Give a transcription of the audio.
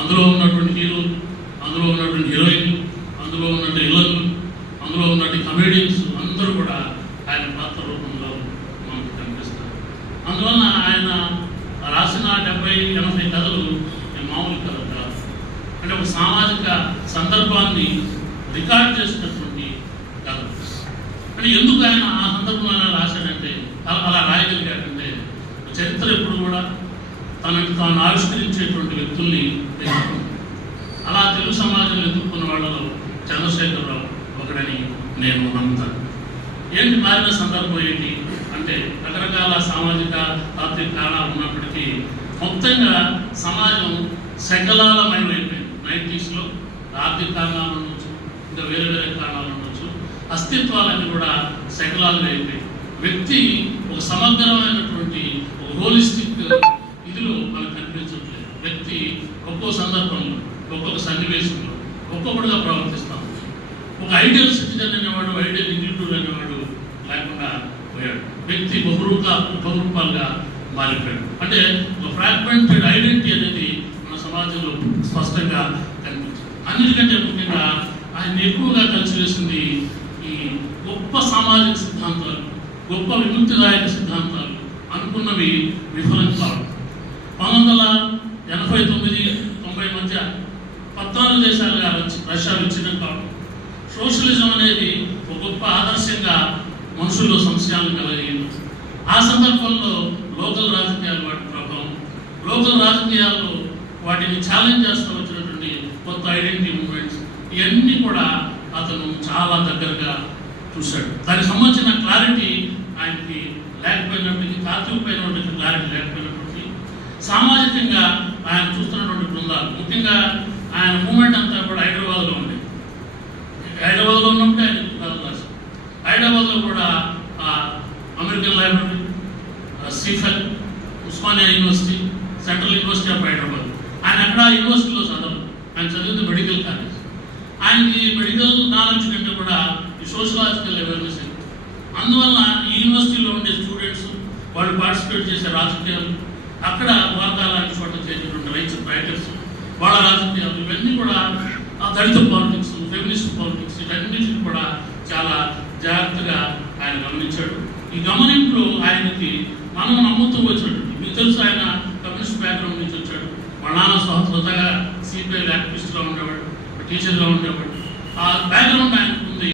అందులో ఉన్నటువంటి హీరోలు, అందులో ఉన్నటువంటి హీరోయిన్లు, అందులో ఉన్నటువంటి విలన్లు, అందులో ఉన్నటువంటి కమెడియన్స్ అందరూ కూడా ఆయన పాత్ర రూపంలో మనకు కనిపిస్తారు. అందువలన ఆయన రాసిన 70-80 కథలు మామూలు కథలు కాదు. అంటే ఒక సామాజిక సందర్భాన్ని రికార్డ్ చేసినటువంటి కథ. అంటే ఎందుకు ఆయన ఆ సందర్భంలో రాశాడంటే, అలా రాయగలిగాడంటే, చరిత్ర ఎప్పుడు కూడా తనకు తాను ఆవిష్కరించేటువంటి వ్యక్తుల్ని అలా తెలుగు సమాజంలో ఎదుర్కొన్న వాళ్ళలో చంద్రశేఖరరావు ఒకడని నేను నమ్ముతాను. ఏంటి మారిన సందర్భం ఏంటి అంటే, రకరకాల సామాజిక తాత్విక కారణాలు ఉన్నప్పటికీ మొత్తంగా సమాజం శకలాలమైపోయింది. 90sలో ఆర్థిక కారణాలు ఉండొచ్చు, ఇంకా వేరే వేరే కారణాలు ఉండొచ్చు, అస్తిత్వాలన్నీ కూడా శకలాలుగా అయిపోయాయి. వ్యక్తి ఒక సమగ్రమైనటువంటి ఒక హోలిస్టిక్ ఇదిలో మనకు కనిపించట్లేదు. వ్యక్తి ఒక్కో సందర్భంలో, ఒక్కొక్క సన్నివేశంలో ఒక్కొక్కటిగా ప్రవర్తిస్తాం. ఒక ఐడియల్ సిటిజన్ అనేవాడు, ఐడియల్ ఇండివిజువల్ అనేవాడు లేకుండా పోయాడు. వ్యక్తి బహురూపాలుగా మారిపోయాడు. అంటే ఒక ఫ్రాగ్మెంటెడ్ ఐడెంటిటీ అనేది మన సమాజంలో స్పష్టంగా కనిపించింది. అన్నిటికంటే ముఖ్యంగా ఆయన ఎక్కువగా కలిసి వేసింది ఈ గొప్ప సామాజిక సిద్ధాంతాలు, గొప్ప విముక్తిదాయక సిద్ధాంతాలు అనుకున్నవి విఫలం కావడం. 1989-90 మధ్య 14 దేశాలుగా రష్యా విచ్ఛిన్నం కావడం, సోషలిజం అనేది ఒక గొప్ప ఆదర్శంగా మనుషుల్లో సంశయాలను కలిగింది. ఆ సందర్భంలో లోకల్ రాజకీయాలు వాటి ప్రభావం, లోకల్ రాజకీయాల్లో వాటిని ఛాలెంజ్ చేస్తూ వచ్చినటువంటి కొత్త ఐడెంటిటీ మూవ్మెంట్స్, ఇవన్నీ కూడా అతను చాలా దగ్గరగా చూశాడు. దానికి సంబంధించిన క్లారిటీ ఆయనకి లేకపోయినప్పటికీ, తాత్వికమైనటువంటి క్లారిటీ లేకపోయినప్పటికీ, సామాజికంగా ఆయన చూస్తున్నటువంటి బృందాలు, ముఖ్యంగా ఆయన మూమెంట్ అంతా కూడా హైదరాబాద్లో ఉండేది. హైదరాబాద్లో ఉన్నప్పుడే ఆయన పుస్తకాలు రాశారు. హైదరాబాద్లో కూడా American library, CIEFL, Osmania university, central university of Hyderabad, ఆయన అక్కడ యూనివర్సిటీలో చదవరు. ఆయన చదివింది మెడికల్ కాలేజ్. ఆయనకి మెడికల్ నాలెడ్జ్ కంటే కూడా ఈ సోషలాజికల్ అవేర్నెస్. అందువల్ల ఈ యూనివర్సిటీలో ఉండే స్టూడెంట్స్ వాళ్ళు పార్టిసిపేట్ చేసే రాజకీయాలు, అక్కడ వార్తా లాంటి చోట చేసేటువంటి రైటర్స్ వాళ్ళ రాజకీయాలు, ఇవన్నీ కూడా ఆ దళిత పాలిటిక్స్, ఫెమినిస్ట్ పాలిటిక్స్, వీటన్నిటిని కూడా చాలా జాగ్రత్తగా ఆయన గమనించాడు. ఈ గమనింపులో ఆయనకి మనం నమ్ముతూ వచ్చినటువంటి, మీకు తెలుసు ఆయన కమ్యూనిస్ట్ బ్యాక్గ్రౌండ్ నుంచి వచ్చాడు. వాళ్ళ నాన్న స్వతగా సిపిఐ యాక్టివిస్ట్గా ఉండేవాడు, టీచర్గా ఉండేవాడు. ఆ బ్యాక్గ్రౌండ్ ఆయన